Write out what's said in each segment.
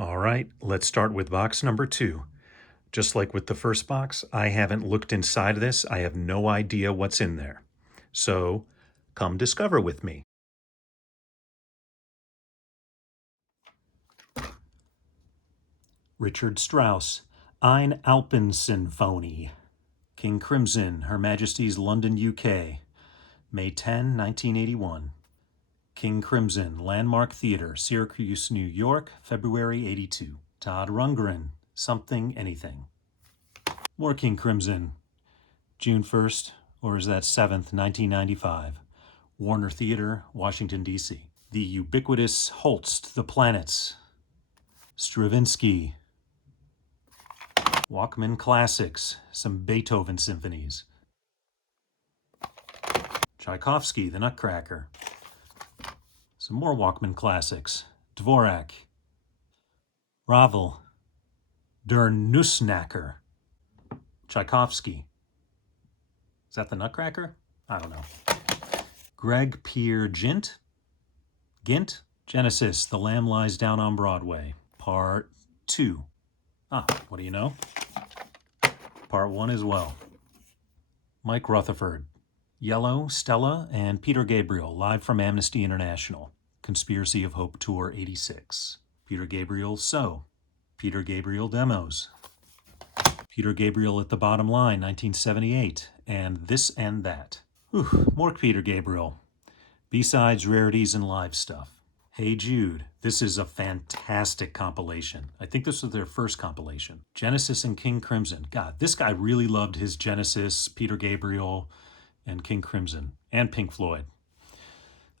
All right, let's start with box number 2. Just like with the first box, I haven't looked inside this. I have no idea what's in there. So come discover with me. Richard Strauss, Ein Alpensinfonie. King Crimson, Her Majesty's London, UK, May 10, 1981. King Crimson, Landmark Theatre, Syracuse, New York, February 82. Todd Rundgren, Something Anything. More King Crimson, June 1st, or is that 7th, 1995. Warner Theatre, Washington, D.C. The ubiquitous Holst, The Planets. Stravinsky. Walkman Classics, some Beethoven symphonies. Tchaikovsky, The Nutcracker. Some more Walkman Classics. Dvorak. Ravel. Der Nussknacker. Tchaikovsky. Is that the Nutcracker? I don't know. Greg Peer Gint. Genesis, The Lamb Lies Down on Broadway. Part 2. What do you know? Part 1 as well. Mike Rutherford. Yellow, Stella, and Peter Gabriel, live from Amnesty International. Conspiracy of Hope Tour 86. Peter Gabriel, So. Peter Gabriel Demos. Peter Gabriel at the Bottom Line, 1978. And This and That. More Peter Gabriel. B-sides, rarities, and live stuff. Hey Jude, this is a fantastic compilation. I think this was their first compilation. Genesis and King Crimson. God, this guy really loved his Genesis, Peter Gabriel, and King Crimson, and Pink Floyd.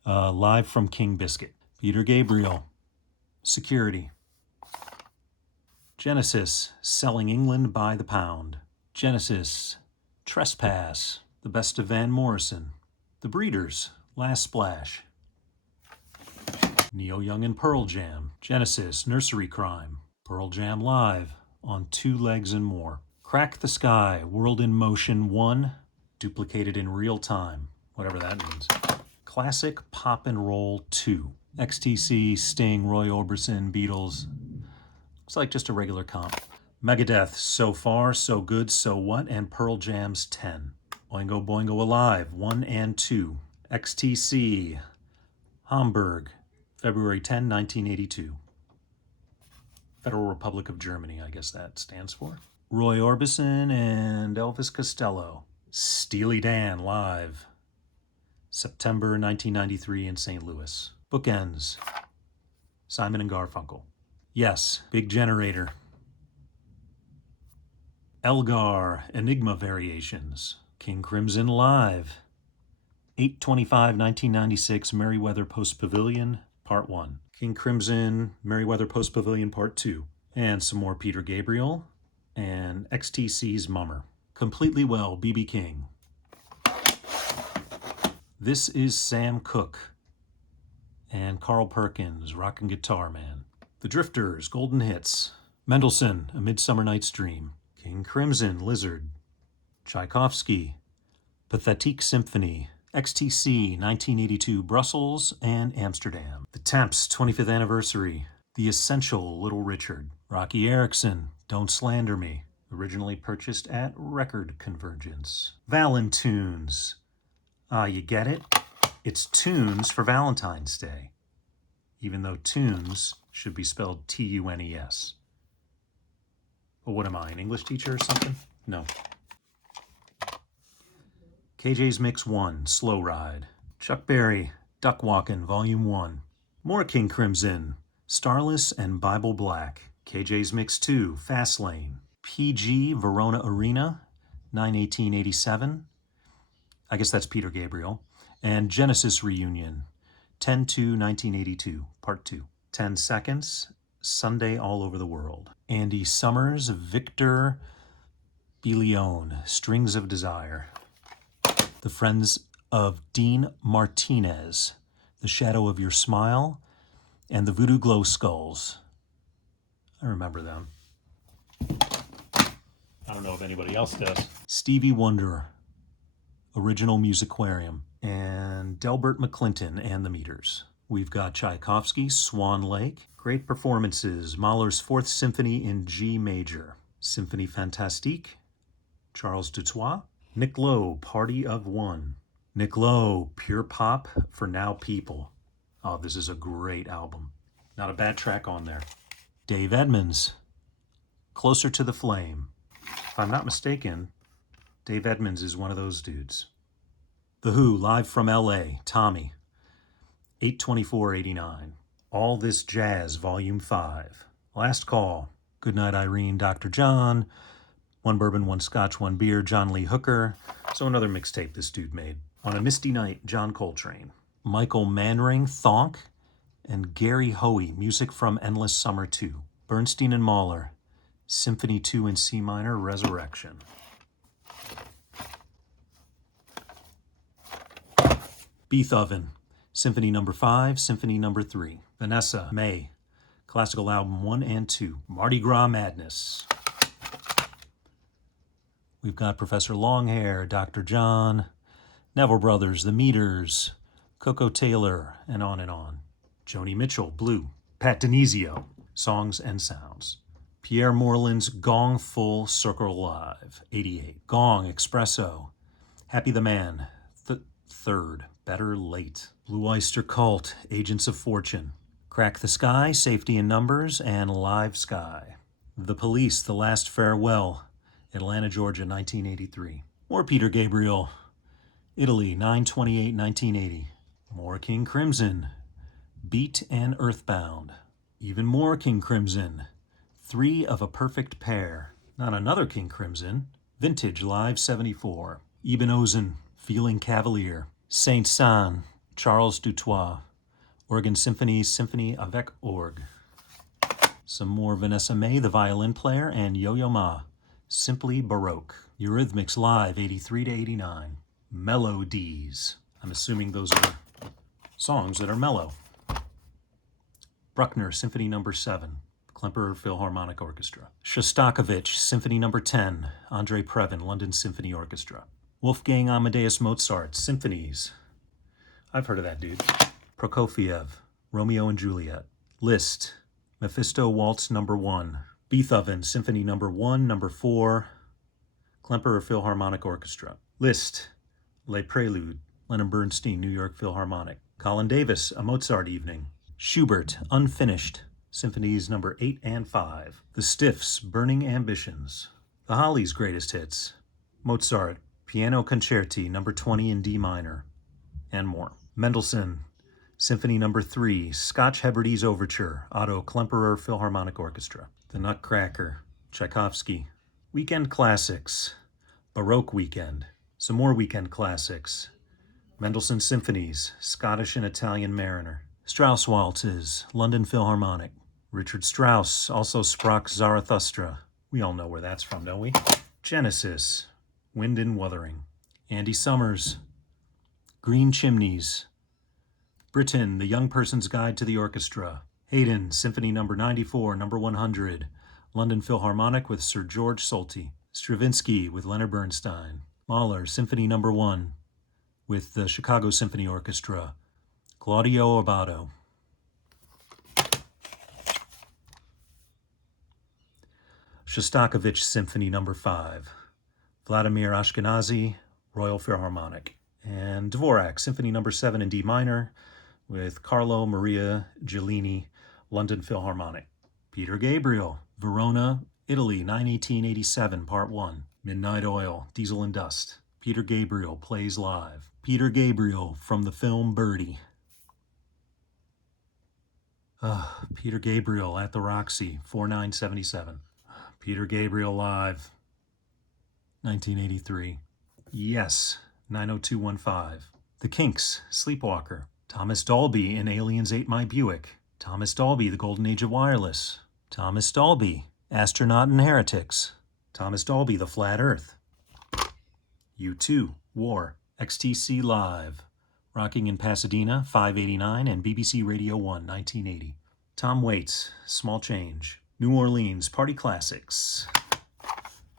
Live from King Biscuit. Peter Gabriel, Security. Genesis, Selling England by the Pound. Genesis, Trespass, The Best of Van Morrison. The Breeders, Last Splash. Neil Young and Pearl Jam. Genesis, Nursery Crime. Pearl Jam Live, On Two Legs and More. Crack the Sky, World in Motion 1, duplicated in real time, whatever that means. Classic Pop and Roll 2. XTC, Sting, Roy Orbison, Beatles. Looks like just a regular comp. Megadeth, So Far, So Good, So What, and Pearl Jam's 10. Boingo Boingo Alive, 1 and 2. XTC, Hamburg, February 10, 1982. Federal Republic of Germany, I guess that stands for. Roy Orbison and Elvis Costello. Steely Dan, live, September 1993 in St. Louis. Bookends, Simon and Garfunkel. Yes, Big Generator. Elgar, Enigma Variations. King Crimson Live. 8/25, 1996, Merriweather Post Pavilion, Part 1. King Crimson, Merriweather Post Pavilion, Part 2. And some more Peter Gabriel and XTC's Mummer. Completely Well, B.B. King. This is Sam Cooke and Carl Perkins, Rockin' Guitar Man. The Drifters, Golden Hits. Mendelssohn, A Midsummer Night's Dream. King Crimson, Lizard. Tchaikovsky, Pathetique Symphony. XTC, 1982, Brussels and Amsterdam. The Temps, 25th Anniversary. The Essential, Little Richard. Rocky Erickson, Don't Slander Me. Originally purchased at Record Convergence. Valentunes. You get it? It's tunes for Valentine's Day. Even though tunes should be spelled T-U-N-E-S. Well, what am I, an English teacher or something? No. KJ's Mix 1, Slow Ride. Chuck Berry, Duck Walkin', Volume 1. More King Crimson, Starless and Bible Black. KJ's Mix 2, Fast Lane. PG, Verona Arena, 9/18/87. I guess that's Peter Gabriel. And Genesis Reunion, 10/2/1982, Part 2. 10 Seconds, Sunday All Over the World. Andy Summers, Victor Bilione, Strings of Desire. The Friends of Dean Martinez, The Shadow of Your Smile, and the Voodoo Glow Skulls. I remember them. I don't know if anybody else does. Stevie Wonder, Original Musicarium, and Delbert McClinton and the Meters. We've got Tchaikovsky, Swan Lake. Great performances. Mahler's Fourth Symphony in G major. Symphonie Fantastique, Charles Dutoit. Nick Lowe, Party of One. Nick Lowe, Pure Pop for Now People. Oh, this is a great album. Not a bad track on there. Dave Edmunds, Closer to the Flame. If I'm not mistaken, Dave Edmunds is one of those dudes. The Who, live from LA, Tommy, 8/24/89. All This Jazz, Volume 5. Last Call, Goodnight Irene, Dr. John, One Bourbon, One Scotch, One Beer, John Lee Hooker. So another mixtape this dude made. On a Misty Night, John Coltrane. Michael Manring, Thonk, and Gary Hoey, music from Endless Summer 2. Bernstein and Mahler, Symphony 2 in C minor, Resurrection. Beethoven, Symphony No. 5, Symphony No. 3. Vanessa, May, Classical Album 1 and 2. Mardi Gras Madness. We've got Professor Longhair, Dr. John, Neville Brothers, The Meters, Coco Taylor, and on and on. Joni Mitchell, Blue. Pat Denizio, Songs and Sounds. Pierre Moreland's Gong Full Circle Live, 88. Gong, Espresso, Happy the Man, Third, Better Late. Blue Oyster Cult, Agents of Fortune. Crack the Sky, Safety in Numbers, and Live Sky. The Police, The Last Farewell, Atlanta, Georgia, 1983. More Peter Gabriel, Italy, 9/28/1980. More King Crimson, Beat and Earthbound. Even more King Crimson, Three of a Perfect Pair. Not another King Crimson, Vintage, Live 74. Ibn Ozen, Feeling Cavalier. Saint-Saëns, Charles Dutoit. Organ Symphony, Symphony avec Orgue. Some more Vanessa May, the violin player, and Yo-Yo Ma, Simply Baroque. Eurythmics Live, 83/89. Melodies. I'm assuming those are songs that are mellow. Bruckner, Symphony No. 7. Klemperer Philharmonic Orchestra. Shostakovich, Symphony No. 10. Andrei Previn, London Symphony Orchestra. Wolfgang Amadeus Mozart, Symphonies. I've heard of that dude. Prokofiev, Romeo and Juliet. Liszt, Mephisto Waltz No. 1. Beethoven, Symphony No. 1, No. 4. Klemperer Philharmonic Orchestra. Liszt, Les Préludes, Leonard Bernstein, New York Philharmonic. Colin Davis, A Mozart Evening. Schubert, Unfinished, Symphonies No. 8 and 5. The Stiffs, Burning Ambitions. The Hollies' Greatest Hits. Mozart, Piano Concerti No. 20 in D minor, and more. Mendelssohn, Symphony No. 3, Scotch Hebrides Overture, Otto Klemperer Philharmonic Orchestra. The Nutcracker, Tchaikovsky. Weekend Classics, Baroque Weekend. Some more Weekend Classics. Mendelssohn Symphonies, Scottish and Italian Mariner. Strauss Waltzes, London Philharmonic. Richard Strauss, also Sprach Zarathustra. We all know where that's from, don't we? Genesis, Wind and Wuthering. Andy Summers, Green Chimneys. Britten, The Young Person's Guide to the Orchestra. Haydn, Symphony No. 94, No. 100. London Philharmonic with Sir George Solti. Stravinsky with Leonard Bernstein. Mahler, Symphony No. 1 with the Chicago Symphony Orchestra. Claudio Abbado. Shostakovich, Symphony No. 5. Vladimir Ashkenazy, Royal Philharmonic. And Dvorak, Symphony No. 7 in D minor with Carlo Maria Giulini, London Philharmonic. Peter Gabriel, Verona, Italy, 9/18/87, Part 1. Midnight Oil, Diesel and Dust. Peter Gabriel plays live. Peter Gabriel from the film Birdie. Peter Gabriel at the Roxy, 4/9/77. Peter Gabriel live, 1983. Yes, 90215. The Kinks, Sleepwalker. Thomas Dolby in Aliens Ate My Buick. Thomas Dolby, The Golden Age of Wireless. Thomas Dolby, Astronaut and Heretics. Thomas Dolby, The Flat Earth. U2, War. XTC Live. Rocking in Pasadena, 589, and BBC Radio 1, 1980. Tom Waits, Small Change. New Orleans, Party Classics.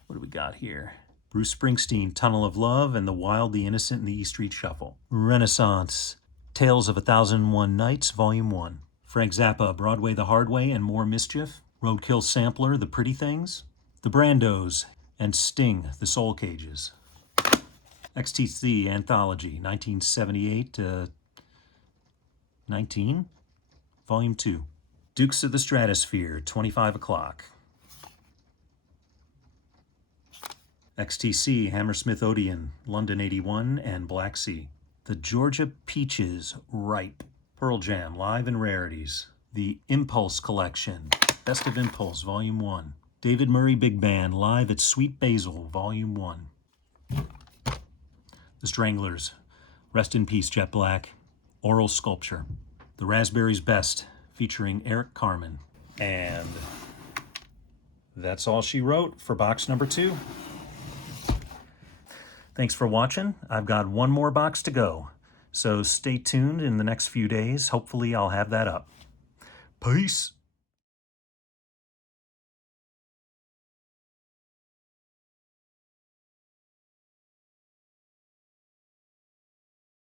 What do we got here? Bruce Springsteen, Tunnel of Love, and The Wild, the Innocent, and the E Street Shuffle. Renaissance, Tales of 1001 Nights, Volume 1. Frank Zappa, Broadway the Hard Way and More Mischief. Roadkill Sampler, The Pretty Things. The Brandos, and Sting, The Soul Cages. XTC Anthology, 1978 to 19, Volume 2. Dukes of the Stratosphere, 25 o'clock. XTC Hammersmith Odeon, London 81 and Black Sea. The Georgia Peaches, Ripe. Pearl Jam, Live and Rarities. The Impulse Collection, Best of Impulse, Volume 1. David Murray Big Band, Live at Sweet Basil, Volume 1. The Stranglers, Rest in Peace, Jet Black. Oral Sculpture. The Raspberries Best, featuring Eric Carmen. And that's all she wrote for box number 2. Thanks for watching. I've got one more box to go, so stay tuned in the next few days. Hopefully I'll have that up. Peace.